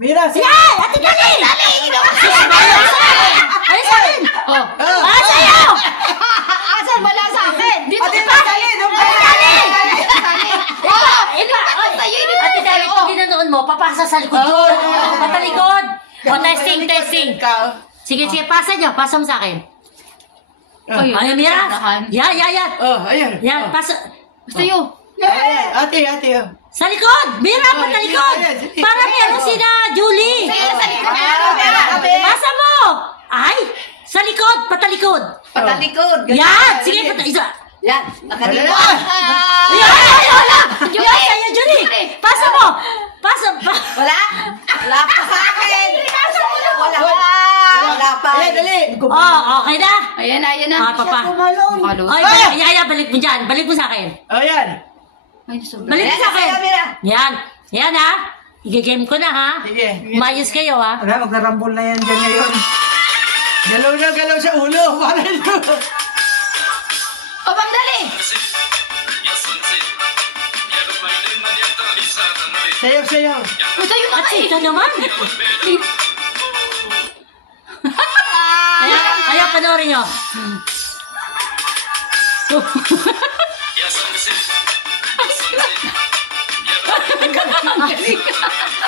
Mira, Yan! Ate Dali! Ay, sa akin! Oh. Sa'yo! Asan wala sa akin? Dito Ate ka! Dali! Doon pa! Ate Dali, pag ginanoon mo, papasa sa likod yun. Patalikod. O, testing. Sige, pasa nyo. Pasa mo sa akin. Ayan, Mira. Yan. Ayan. Yan, pasa. Sa'yo. Ate. Sa likod! Mira, patalikod! Para meron si na Julie! Sa likod. Pasa mo! Ay! Sa likod! Patalikod! Patalikod. Yan! Sige, isa! Yan. Nakalikod. Yan! Julie! Sa'yo, Julie! Pasa mo! Wala. Wala pa sa akin. Wala pa. Ayan, dali! Okay na? Ayan na. Papa. Ay, Yaya, balik mo dyan. Balik mo sa akin. Ayan. Balik mo sa akin. Yan ha. Igigame ko na ha. Sige. Umayos kayo ha. Wala, magnarambol na yan dyan ngayon. Galaw sa ulo. Para ito. O, Ma'am Dali. Sayo. O, sa'yo na At ka eh. ito naman. Ayaw, panoorin nyo.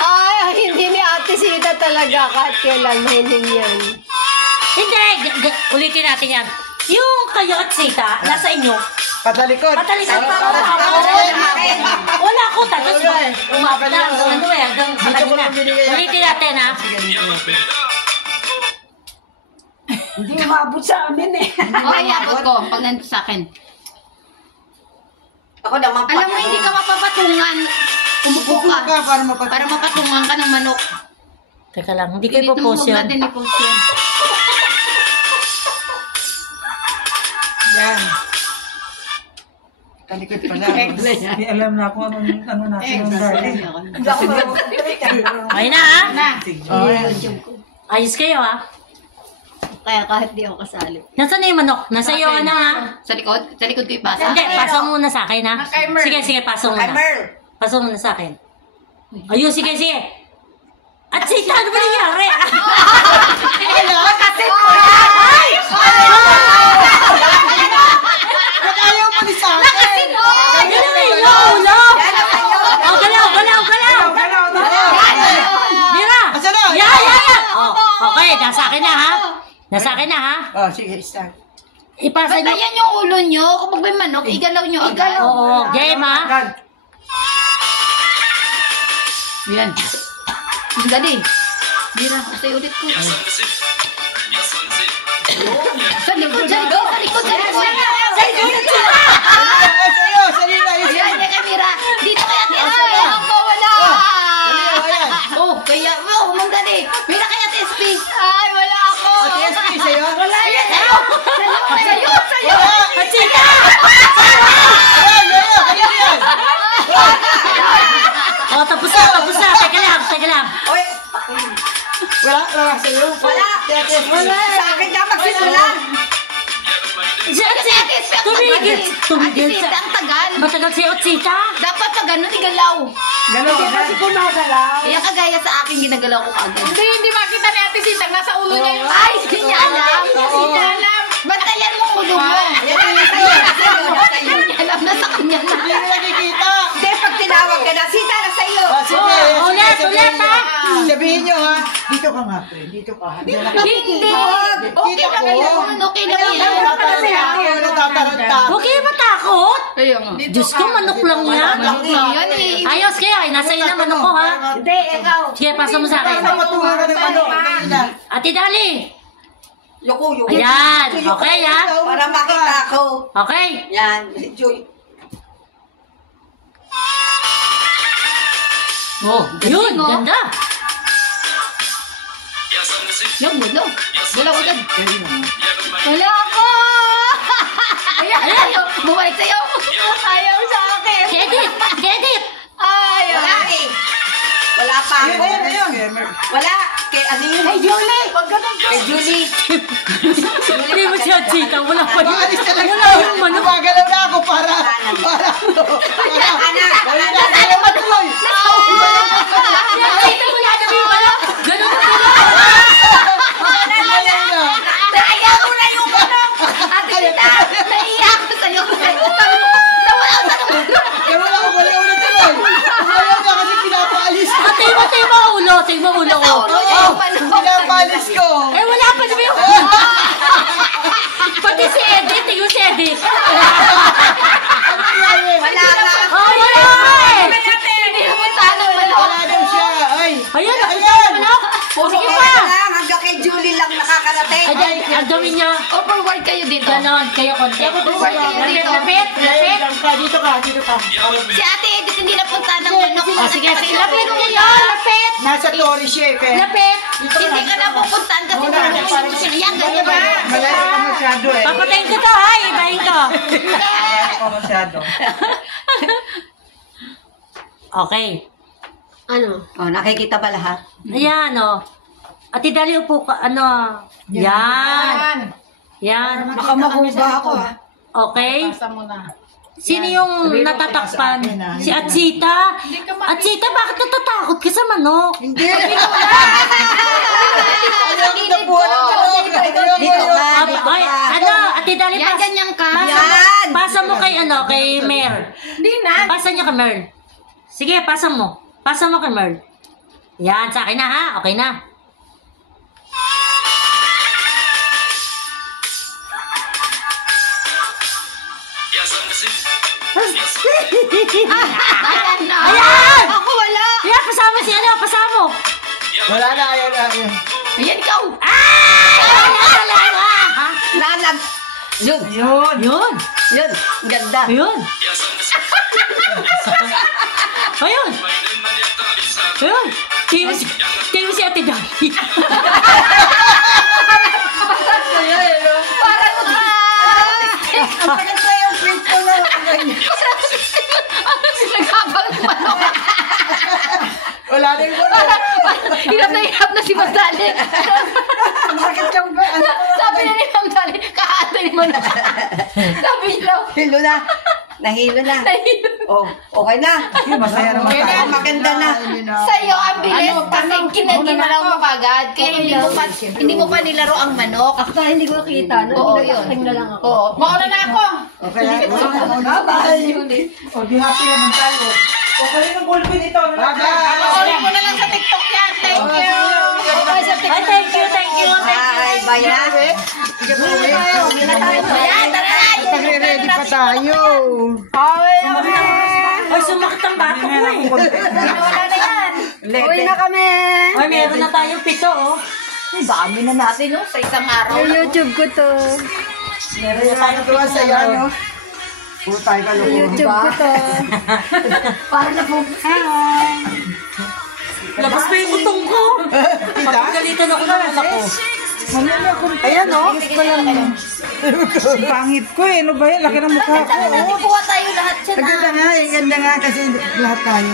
Ay, hindi ni Ate Sita talaga kahit kailan mahiling yan. Hindi, ulitin natin yan. Yung kayo at Sita, nasa inyo. Patalikod. Patalikod para wala ko, tapos umabot na hanggang hanggang na. Ulitin natin ha. Hindi umabot sa amin eh. Okay, abot ko. Pag nandito sa akin. Ako naman Alam mo, hindi ka mapapatungan. Umupo ka. Para mapatungan ka ng manok. Teka lang, hindi kayo po-post yun. Natin i-post yun. Yan. Talikod pala. Hindi alam na kung ano natin ang darling. Ayun na ha. Ayan. Ayos kayo ha. Kaya kahit di ako kasali. Nasaan na yung manok? Nasa iyo na ha. Sa likod? Sa likod ko ipasa? Hindi, pasa mo muna sa akin ha. Sige, pasa mo muna. Pasa mo muna sa akin. Ayun, sige. At Sita, ano ba nangyari? Ay! Ba't ayaw mo ni sa akin? Low! Oh, galaw! Mira! Ya! Okay, nasa akin na ha. Oh, sige, start. Ipasa nyo. Bantayan yung ulo nyo. Kapag may manok, igalaw nyo agad. Oo, game ha. Yan. Ang dali. Mira, usay ulit ko. Sa likod. Yan, Mira. Dito kaya, Mira. Oh, kaya, Ma'am Dali. Mira kaya, TSP. Ay, wala ako. Wala yan. Sa'yo. At Sita! Oh, tapos na. Teka lang. Wala sa'yo. Wala. Sa akin ka magsimula. Tumigil Ate Sita, ang tagal. Matagal si Otsita. Dapat pag ganun, igalaw. Galaw Hindi na. kasi gumagalaw. Kaya kagaya sa akin, ginagalaw ko agad. Hindi makita ni Ate Sita. Nasa ulo niya yung... Ay, hindi niya alam. Hindi niya alam. Bantayan mo ulo mo. Alam na sa kanya na. Hindi mo nakikita. Hindi, pag tinawag ka na, Sita na sa'yo. Sige. Ulit ha. Sabihin nyo ha. Dito ka nga, pre. Dito ka. Hindi. Okay lang yun. Okay lang yun. Huwag kayo matakot. Ayun nga. Diyos ko, manok lang yan. Manok lang yan eh. Ayos kayo, nasa iyo na manok ko ha. Hindi, ikaw. Sige, pasa mo sa akin. Matuwa ka ng ano. Ate Dali. Yuko. Ayan, okay ha. Para makita ko. Okay. Yan. Joy. Oh, yun, ganda. Yung galaw. Galaw agad. Wala ako! Ayan. Bumalik sa'yo. Ayaw sa akin. Edit. Ayaw. Wala eh. Wala pa ako. Wala. Kay ano yun? Kay Julie. Wag ganun. Kay Julie. Hindi mo siya Chita, wala pa yun. Maalis ka lang. Wala yung manok. Gumagalaw na ako para. Anak. Wala na. Ayaw matuloy. Chita, wala na yung manok. tingnan mo ulo ko. Pinapalis ko. Eh, wala pa naman yung... Pati si Edith, tingnan si Edith. Wala nga. Oh, wala eh. Hindi mo tanong manok. Wala daw siya. Ay. Ayun, nakita mo manok. Sige pa. Hanggang kay Julie lang nakakarating. Ayan, ang dami niya. Overwork kayo dito. Ganon, kayo konti. Overwork kayo dito. Lapit, lapit. Dito ka. Si Ate Edith hindi napunta ng manok. Oh, sige, sige. Lapit kayo, lapit. Nasa Tori siya eh. Kaya Lapit. Hindi ka na pupuntahan kasi marunong mo sila. Yan, ganyan ba? malayo ka masyado eh. Papatayin ko to, ha? Ibahin ko. Malayo ka masyado. Okay. Oh, nakikita ba lahat? Ayan, oh. Ate Dali, upo ka, ano. Yan. Yan. Baka makuha ako ha. Okay. Pasa mo na. Sino yung natatakpan? Si Atsita. Atsita, bakit natatakot ka sa manok? Hindi. Dito Ay, ano, Ate Dali, Yan, ganyan ka. Yan. pasa mo kay, ano, kay Mer. Hindi na. Pasa niya kay Mer. Sige, pasa mo. Pasa mo kay Mer. Yan, sa akin na, ha? Okay na. Ayan na. Ayan! Ako wala. Yan, pasama si ano, pasama mo. Wala na, ayaw na. Ayaw. Ayan ikaw. Ha? Lalag. Yun. Yun. Yun. Yun. Ganda. Ayun. Ayun. Ayun. Tingin mo si Ate Dali. Parang Ang tagal ko yung print ko na. naghabang manok. Wala na yung wala. Hirap na si Ma'am Dali. Bakit yung ba? Sabi na ni Ma'am Dali, kahatay ni manok. Sabi niya, Hilo na. Nahilo na. Oh, okay na. Masaya naman tayo. Oh, maganda na. sa'yo ang bilis kasi ginalaw mo kagad. Kaya hindi mo pa nilaro ang manok. Actually, hindi ko kita. Oo, yun. Nagkakating na lang ako. Oo. Mauna na ako. Okay na. Bye-bye. O, di happy naman tayo. O, kali ng ballpen ito. Bye-bye. Panoorin mo na lang sa TikTok yan. Thank you. Ay, thank you, thank you, thank you. Bye. Bye na. Ayan, tara na. Pagre-ready pa tayo. Ay, sumakit ang bato ko eh. Wala na yan. Uwi na kami! Ay, meron na tayong 7, oh. Dami na natin, no? Sa isang araw. Sa YouTube ko to. Meron na tayong Tuwa 7 sa'yo, na, ano? oh. Puro tayo kalukuhan. YouTube ko to. Para na po. Labas pa yung utong ko. Pagkagalitan ako ng anak ko. Ayan, o. Pangit ko eh. Ano ba yan? Laki ng mukha ko. Kukuha tayo lahat yan. Ang ganda nga. Ang ganda nga kasi lahat tayo.